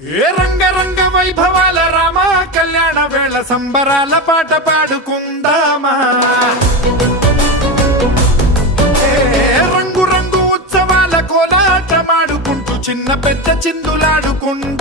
ఏ రంగ వైభవాల రామ కళ్యాణ వేళ సంబరాల పాట పాడుకుందామా రంగు రంగు ఉత్సవాల కోలాటమాడుకుంటూ చిన్న పెద్ద చిందులాడుకుందామా